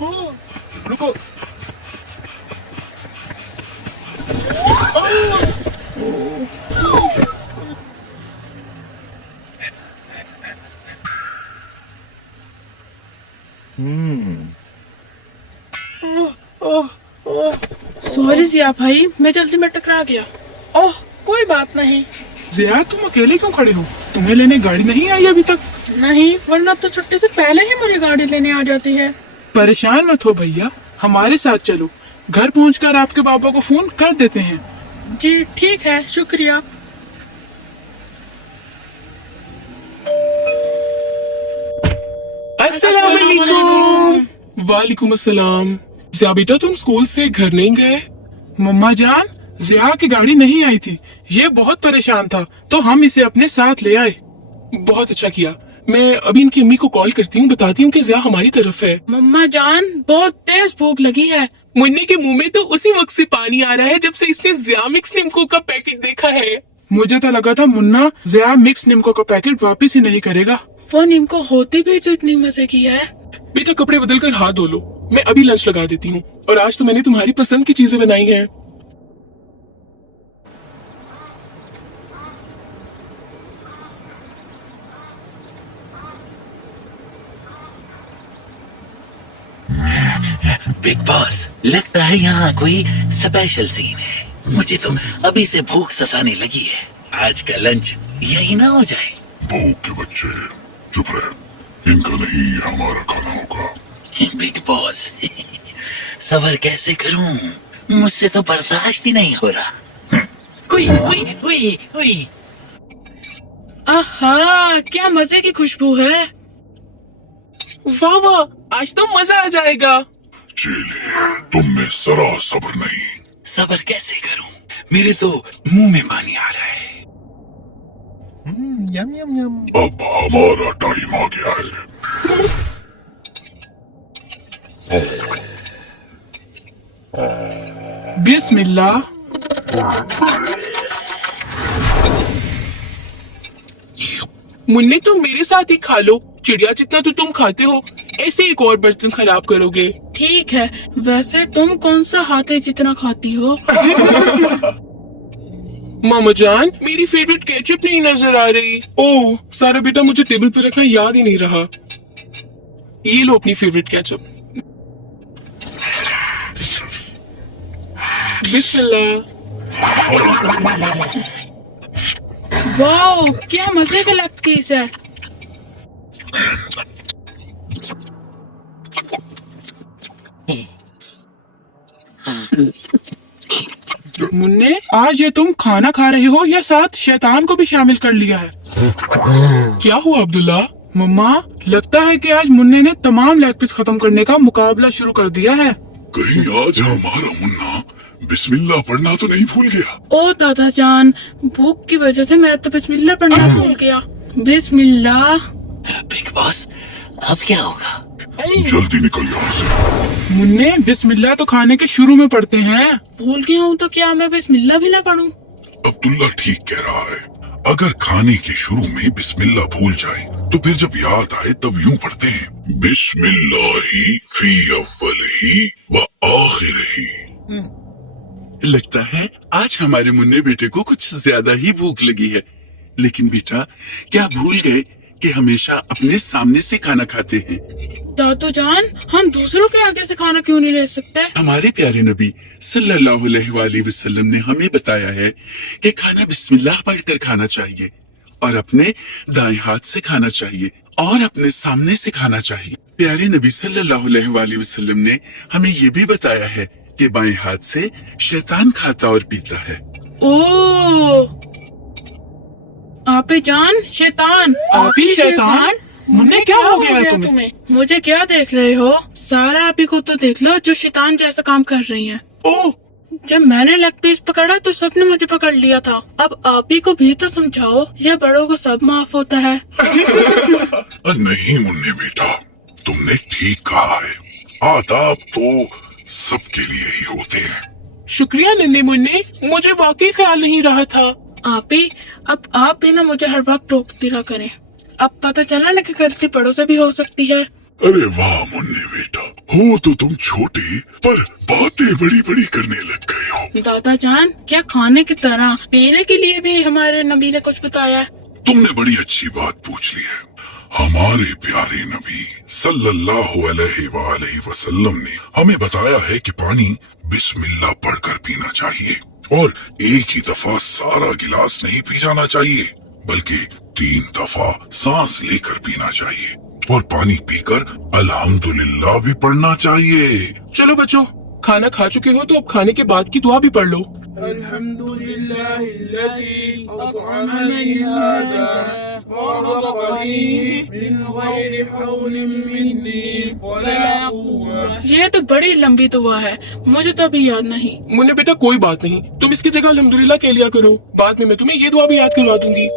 रुको। सॉरी जिया भाई, मैं जल्दी में टकरा गया। ओह कोई बात नहीं। जिया तुम अकेले क्यों खड़े हो? तुम्हें लेने गाड़ी नहीं आई अभी तक? नहीं, वरना तो छुट्टी से पहले ही मुझे गाड़ी लेने आ जाती है। परेशान मत हो भैया, हमारे साथ चलो। घर पहुंचकर आपके पापा को फोन कर देते हैं। जी ठीक है, शुक्रिया। अस्सलामुअलैकुम। वालेकुम अस्सलाम। जिया बेटा तुम स्कूल से घर नहीं गए? मम्मा जान, जिया की गाड़ी नहीं आई थी, ये बहुत परेशान था तो हम इसे अपने साथ ले आए। बहुत अच्छा किया। मैं अभी इनकी अम्मी को कॉल करती हूँ, बताती हूँ कि जिया हमारी तरफ है। मम्मा जान, बहुत तेज भूख लगी है। मुन्ने के मुंह में तो उसी वक्त से पानी आ रहा है जब से इसने जिया मिक्स निम्को का पैकेट देखा है। मुझे तो लगा था मुन्ना जिया मिक्स निम्को का पैकेट वापस ही नहीं करेगा। वो निम्को होती भी तो इतनी मजे की है। बेटा कपड़े बदल कर हाथ धो लो, मैं अभी लंच लगा देती हूँ। और आज तो मैंने तुम्हारी पसंद की चीजें बनाई हैं। बिग बॉस, लगता है यहाँ कोई स्पेशल सीन है। मुझे तो अभी से भूख सताने लगी है। आज का लंच यही ना हो जाए। भूख के बच्चे चुप रहे, इनका नहीं हमारा खाना होगा। बिग बॉस, सबर कैसे करूं? मुझसे तो बर्दाश्त ही नहीं हो रहा। उई, उई, उई, उई। आहा, क्या मजे की खुशबू है। वाह वाह, आज तो मजा आ जाएगा। चेले, तुम में जरा सब्र नहीं। सबर कैसे करूं? मेरे तो मुंह में पानी आ रहा है। यम यम यम। अब हमारा टाइम आ गया है। बिस्मिल्लाह। मुन्ने तुम मेरे साथ ही खा लो, चिड़िया जितना तो तुम खाते हो, ऐसे एक और बर्तन खराब करोगे। ठीक है, वैसे तुम कौन सा हाथी जितना खाती हो? मामा जान, मेरी फेवरेट केचप नहीं नजर आ रही। ओह सारा बेटा, मुझे टेबल पे रखना याद ही नहीं रहा। ये लो अपनी फेवरेट केचप। बिस्मिल्लाह। वाओ, क्या मजे का लेग पीस है। मुन्ने, आज ये तुम खाना खा रहे हो या साथ शैतान को भी शामिल कर लिया है? क्या हुआ अब्दुल्ला? मम्मा, लगता है कि आज मुन्ने ने तमाम लेग पीस खत्म करने का मुकाबला शुरू कर दिया है। कहीं आज हमारा मुन्ना बिस्मिल्लाह पढ़ना तो नहीं भूल गया? ओ दादा जान, भूख की वजह से मैं तो बिस्मिल्लाह पढ़ना भूल गया। बिस्मिल्लाह। बिग बॉस, अब क्या होगा? जल्दी निकल यहाँ से। मुन्ने, बिस्मिल्लाह तो खाने के शुरू में पढ़ते हैं। भूल गया हूँ तो क्या मैं बिस्मिल्लाह भी ना पढ़ूं? अब्दुल्ला ठीक कह रहा है। अगर खाने के शुरू में बिस्मिल्लाह भूल जाए तो फिर जब याद आए तब यूं पढ़ते हैं, बिस्मिल्लाही फी अव्वलिही व आखिरिही। लगता है आज हमारे मुन्ने बेटे को कुछ ज्यादा ही भूख लगी है। लेकिन बेटा, क्या भूल गए कि हमेशा अपने सामने से खाना खाते हैं? दादू जान, हम दूसरों के आगे से खाना क्यों नहीं ले सकते? हमारे प्यारे नबी सल्लल्लाहु अलैहि वसल्लम ने हमें बताया है कि खाना बिस्मिल्लाह पढ़कर खाना चाहिए और अपने दाएं हाथ से खाना चाहिए और अपने सामने से खाना चाहिए। प्यारे नबी सल्लल्लाहु अलैहि वसल्लम ने हमें ये भी बताया है कि बाएं हाथ से शैतान खाता और पीता है। ओ आपे जान, शैतान। आप ही शैतान? मुन्ने, क्या हो गया है तुम्हें? मुझे क्या देख रहे हो? सारा आप ही को तो देख लो जो शैतान जैसा काम कर रही हैं। ओह, जब मैंने लेग पीस पकड़ा तो सबने मुझे पकड़ लिया था। अब आप ही को भी तो समझाओ, या बड़ों को सब माफ होता है। नहीं मुन्ने बेटा, तुमने ठीक कहा है। आदाब तो सबके लिए ही होते हैं। शुक्रिया नन्हे मुन्ने, मुझे वाकई ख्याल नहीं रहा था। आप ही, अब आप भी ना मुझे हर वक्त टोकती रहा करें। अब पता चला ना कि गलती बड़ों से भी हो सकती है। अरे वाह मुन्ने बेटा, हो तो तुम छोटे पर बातें बड़ी बड़ी करने लग गए हो। दादा जान, क्या खाने की तरह पीने के लिए भी हमारे नबी ने कुछ बताया है? तुमने बड़ी अच्छी बात पूछ ली है। हमारे प्यारे नबी सल्लल्लाहु अलैहि वसल्लम ने हमें बताया है कि पानी बिस्मिल्लाह पढ़कर पीना चाहिए और एक ही दफा सारा गिलास नहीं पी जाना चाहिए, बल्कि 3 दफा सांस लेकर पीना चाहिए और पानी पीकर अल्हम्दुलिल्लाह भी पढ़ना चाहिए। चलो बच्चों, खाना खा चुके हो तो अब खाने के बाद की दुआ भी पढ़ लो। ये तो बड़ी लंबी दुआ है, मुझे तो अभी याद नहीं। मुन्ने बेटा कोई बात नहीं, तुम इसकी जगह अल्हम्दुलिल्लाह कह लिया करो, बाद में मैं तुम्हें ये दुआ भी याद करवा दूंगी।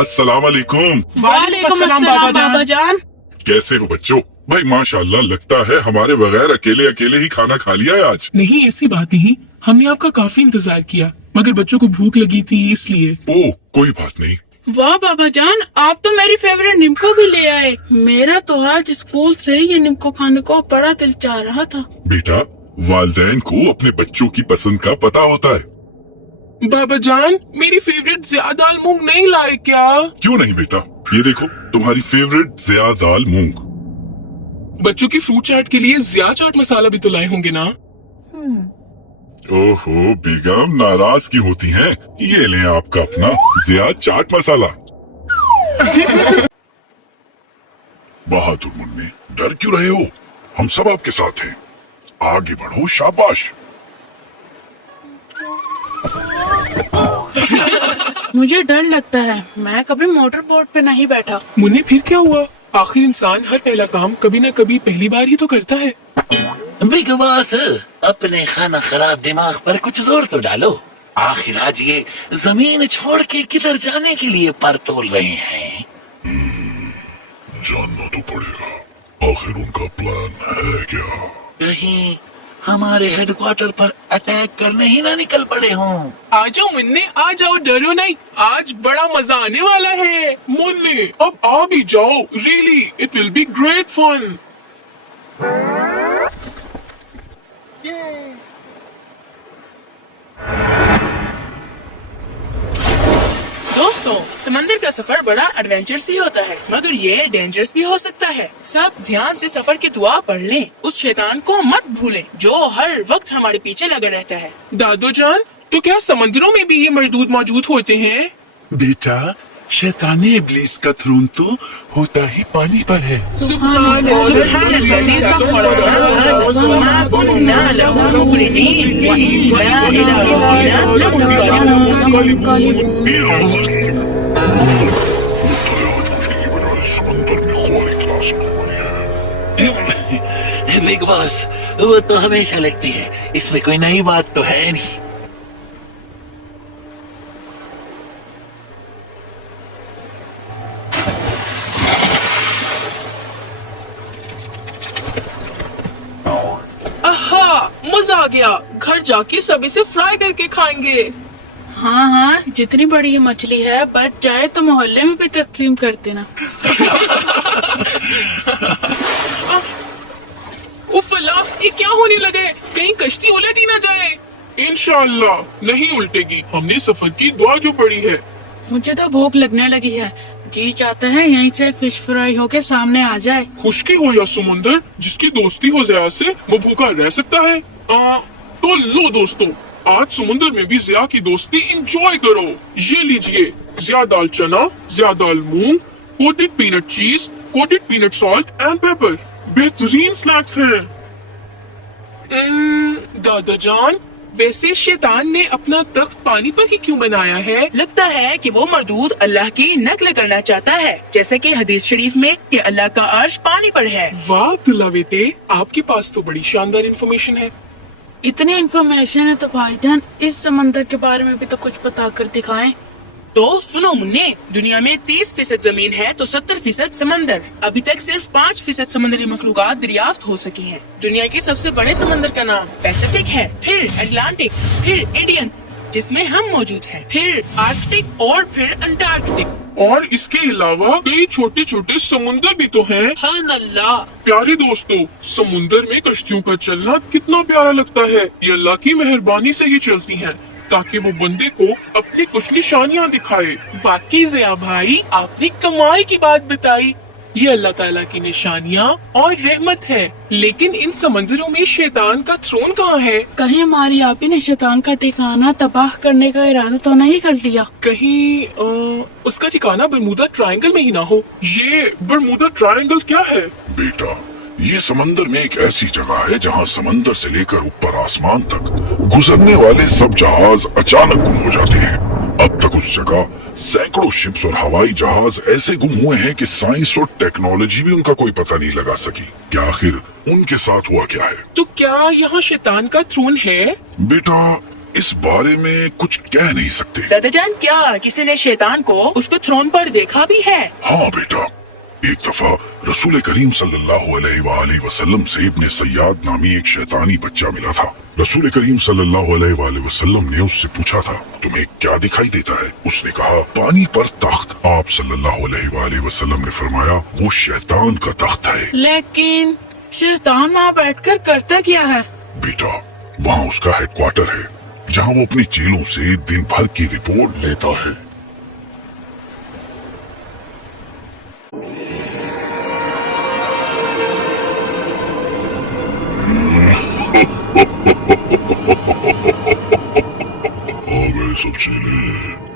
अस्सलाम वालेकुम। वालेकुम अस्सलाम बाबा जान। कैसे हो बच्चों? भाई माशाल्लाह, लगता है हमारे बगैर अकेले अकेले ही खाना खा लिया है आज। नहीं, ऐसी बात नहीं, हमने आपका काफी इंतजार किया, मगर बच्चों को भूख लगी थी इसलिए। ओह, कोई बात नहीं। वाह बाबा जान, आप तो मेरी फेवरेट निम्को भी ले आए। मेरा तो आज स्कूल से ये निम्को खाने को बड़ा दिल चाह रहा था। बेटा, वालिदैन को अपने बच्चों की पसंद का पता होता है। बाबा जान, मेरी फेवरेट ज़्यादाल मूंग नहीं लाए क्या? क्यों नहीं बेटा, ये देखो तुम्हारी फेवरेट ज़्यादाल मूंग। बच्चों की फ्रूट चाट के लिए ज़्या चाट मसाला भी तो लाए होंगे ना? ओहो बेगम, नाराज क्यों होती हैं? ये लें आपका अपना ज़िया चाट मसाला। बहादुर मुन्ने, डर क्यों रहे हो? हम सब आपके साथ हैं, आगे बढ़ो, शाबाश। मुझे डर लगता है, मैं कभी मोटर बोट पे नहीं बैठा। मुन्ने फिर क्या हुआ? आखिर इंसान हर पहला काम कभी न कभी पहली बार ही तो करता है। बिग बॉस, अपने खाना खराब दिमाग पर कुछ जोर तो डालो। आखिर आज ये जमीन छोड़ के किधर जाने के लिए पर तोल रहे हैं? जानना तो पड़ेगा, आखिर उनका प्लान है क्या? कहीं हमारे हेडक्वार्टर पर अटैक करने ही ना निकल पड़े हों। आ जाओ मुन्ने, आ जाओ, डरो नहीं, आज बड़ा मजा आने वाला है। मुन्ने अब आ भी जाओ, really it will be great fun. दोस्तों, समंदर का सफर बड़ा एडवेंचरस भी होता है, मगर ये डेंजरस भी हो सकता है। सब ध्यान से सफर की दुआ पढ़ लें। उस शैतान को मत भूलें जो हर वक्त हमारे पीछे लगा रहता है। दादो जान, तो क्या समंदरों में भी ये मरदूद मौजूद होते हैं? बेटा, शैताने इब्लीस का थ्रोन तो होता ही पानी पर है। समंदर में ख्वारी क्लास हो रही है। बिग बॉस, वो तो हमेशा लगती है, इसमें कोई नई बात तो है नहीं। मजा आ गया, घर जाके सभी से फ्राई करके खाएंगे। हाँ हाँ, जितनी बड़ी ये मछली है, बच जाए तो मोहल्ले में भी तकसीम कर देना। उफ़ला, ये क्या होने लगे? कहीं कश्ती उलट ही ना जाए। इंशाअल्लाह नहीं उल्टेगी, हमने सफर की दुआ जो पड़ी है। मुझे तो भूख लगने लगी है, जी चाहता है यहीं से फिश फ्राई होके सामने आ जाए। खुशकी हो या समुंदर, जिसकी दोस्ती हो ज़िया से वो भूखा रह सकता है। तो लो दोस्तों, आज समुंदर में भी ज़िया की दोस्ती एंजॉय करो। ये लीजिए ज़िया दाल चना, ज़िया दाल मूंग, कोटेड पीनट चीज, coated peanut salt and paper. बेहतरीन स्नैक्स हैं। दादा जान, वैसे शैतान ने अपना तख्त पानी पर ही क्यों बनाया है? लगता है कि वो मरदूद अल्लाह की नकल करना चाहता है, जैसे कि हदीस शरीफ में कि अल्लाह का अर्श पानी पर है। वाह दुल्ला बेटे, आपके पास तो बड़ी शानदार इन्फॉर्मेशन है। इतनी इन्फॉर्मेशन है तो भाईजान इस समंदर के बारे में भी तो कुछ बता कर दिखाएं। तो सुनो मुन्ने, दुनिया में 30% जमीन है तो 70% समंदर। अभी तक सिर्फ 5% समुद्री मखलूकात दरियाफ्त हो सकी हैं। दुनिया के सबसे बड़े समंदर का नाम पैसिफिक है, फिर अटलांटिक, फिर इंडियन जिसमें हम मौजूद हैं, फिर आर्कटिक और फिर अंटार्कटिक। और इसके अलावा कई छोटे छोटे समुंदर भी तो हैं। सुभान अल्लाह। प्यारे दोस्तों, समुंदर में कश्तियों का चलना कितना प्यारा लगता है। ये अल्लाह की मेहरबानी से ही चलती हैं ताकि वो बंदे को अपनी कुछ निशानियाँ दिखाए। वाकई ज़िया भाई, आपने कमाल की बात बताई। ये अल्लाह ताला की निशानियाँ और रहमत है, लेकिन इन समंदरों में शैतान का थ्रोन कहाँ है? कहीं हमारी आप ही ने शैतान का ठिकाना तबाह करने का इरादा तो नहीं कर लिया? कहीं उसका ठिकाना बरमूदा ट्रायंगल में ही ना हो। ये बरमूदा ट्रायंगल क्या है? बेटा, ये समंदर में एक ऐसी जगह है जहाँ समंदर से लेकर ऊपर आसमान तक गुजरने वाले सब जहाज अचानक गुम हो जाते हैं। अब तक उस जगह सैकड़ों शिप्स और हवाई जहाज ऐसे गुम हुए हैं कि साइंस और टेक्नोलॉजी भी उनका कोई पता नहीं लगा सकी कि आखिर उनके साथ हुआ क्या है। तो क्या यहाँ शैतान का थ्रोन है? बेटा, इस बारे में कुछ कह नहीं सकते। दादाजान, क्या किसी ने शैतान को उसके थ्रोन पर देखा भी है? हाँ बेटा, एक दफा रसूल करीम सल्लल्लाहु अलैहि वसल्लम से इब्ने सय्याद नामी एक शैतानी बच्चा मिला था। रसूल करीम सल्लल्लाहु अलैहि वसल्लम ने उससे पूछा था, तुम्हें क्या दिखाई देता है? उसने कहा, पानी पर तख्त। आप सल्लल्लाहु अलैहि वसल्लम ने फरमाया, वो शैतान का तख्त है। लेकिन शैतान वहाँ बैठकर करता क्या है? बेटा, वहाँ उसका हेडक्वार्टर है जहाँ वो अपने चेलों से दिन भर की रिपोर्ट लेता है। सब चेले,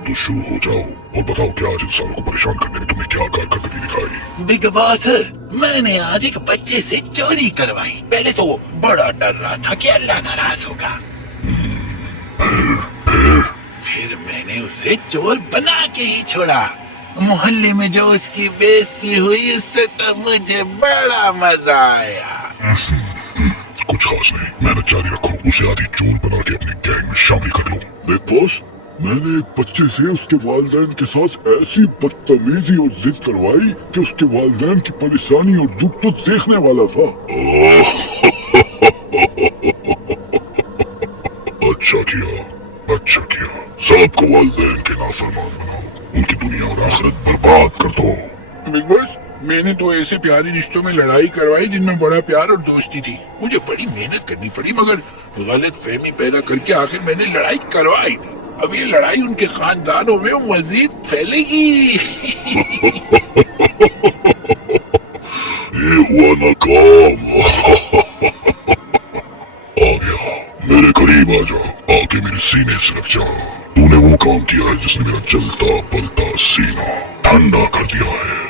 तो शुरू हो जाओ और बताओ कि आज इंसानों को परेशान करने में तुम्हें क्या कारकर्दगी दिखाई? बिग बॉस, मैंने आज एक बच्चे से चोरी करवाई। पहले तो वो बड़ा डर रहा था कि अल्लाह नाराज होगा। फिर मैंने उसे चोर बना के ही छोड़ा। मोहल्ले में जो उसकी बेइज्जती हुई, उससे तो मुझे बड़ा मजा आया। कुछ खास नहीं, मेहनत जारी रखो, उसे आधी चोर बना के अपनी गैंग में शामिल कर लो। बिग बॉस, मैंने एक बच्चे से उसके वालिदैन के साथ ऐसी बदतमीजी और जिद करवाई कि उसके वालिदैन की परेशानी और दुख तो देखने वाला था। अच्छा किया, सबको वालिदैन के नाफरमान बनाओ, उनकी दुनिया और आखिरत बर्बाद कर दो। बिग बॉस, मैंने तो ऐसे प्यारे रिश्तों में लड़ाई करवाई जिनमें बड़ा प्यार और दोस्ती थी। मुझे बड़ी मेहनत करनी पड़ी, मगर गलत फहमी पैदा करके आखिर मैंने लड़ाई करवाई थी। अब ये लड़ाई उनके खानदानों में मजीद फैलेगी। ये हुआ नाकाम। आ गया, मेरे करीब आ जा, आके मेरे सीने से लग जा। तूने वो काम किया है जिसने मेरा जलता पलता सीना ठंडा कर दिया है।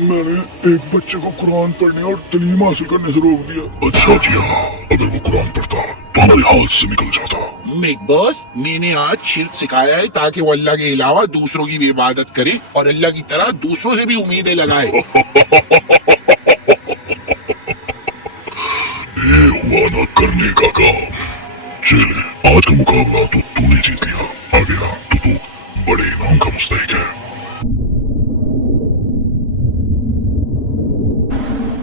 मैंने एक बच्चे को कुरान पढ़ने और तालीम हासिल करने से रोक दिया। अच्छा किया, अगर वो कुरान पढ़ता तो हमारे हाथ से निकल जाता। बिग बॉस, मैंने आज शिर्क सिखाया है ताकि वो अल्लाह के अलावा दूसरों की भी इबादत करे और अल्लाह की तरह दूसरों से भी उम्मीदें लगाए। ये हुआ ना करने का काम। चले, आज का मुकाबला तो तूने जीत लिया। आ गया तो तू बड़े इनाम का मुस्तहिक है।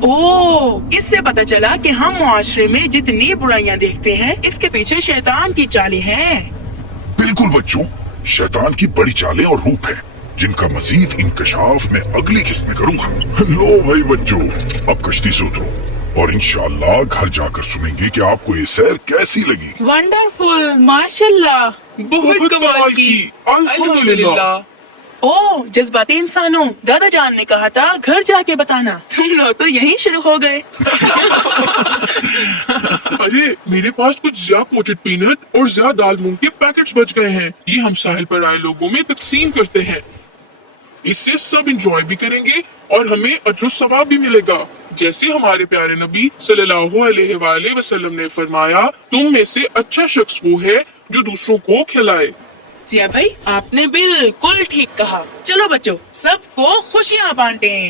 ओह, इससे पता चला कि हम मुआशरे में जितनी बुराइयां देखते हैं, इसके पीछे शैतान की चालें हैं। बिल्कुल बच्चों, शैतान की बड़ी चालें और रूप है जिनका मजीद इंकशाफ मैं अगली किस्त में करूंगा। लो भाई बच्चों, अब कश्ती से उतरो और इंशाअल्लाह घर जाकर सुनेंगे कि आपको ये सैर कैसी लगी। वंडरफुल, माशाल्लाह। बहुत कमाल की, अल्हम्दुलिल्लाह। ओह, जज्बाती इंसानों, दादा जान ने कहा था घर जाके बताना। तुम लोग तो यहीं शुरू हो गए। अरे, मेरे पास कुछ ज्यादा कोटेड पीनट और ज्यादा दाल मूंग के पैकेट्स बच गए हैं। ये हम साहिल पर आए लोगों में तकसीम करते हैं। इससे सब इंजॉय भी करेंगे और हमें अजर सवाब भी मिलेगा। जैसे हमारे प्यारे नबी सल्लल्लाहु अलैहि वसल्लम ने फरमाया, तुम में से अच्छा शख्स वो है जो दूसरों को खिलाए। जिया भाई, आपने बिल्कुल ठीक कहा। चलो बच्चों, सबको खुशियाँ बांटें।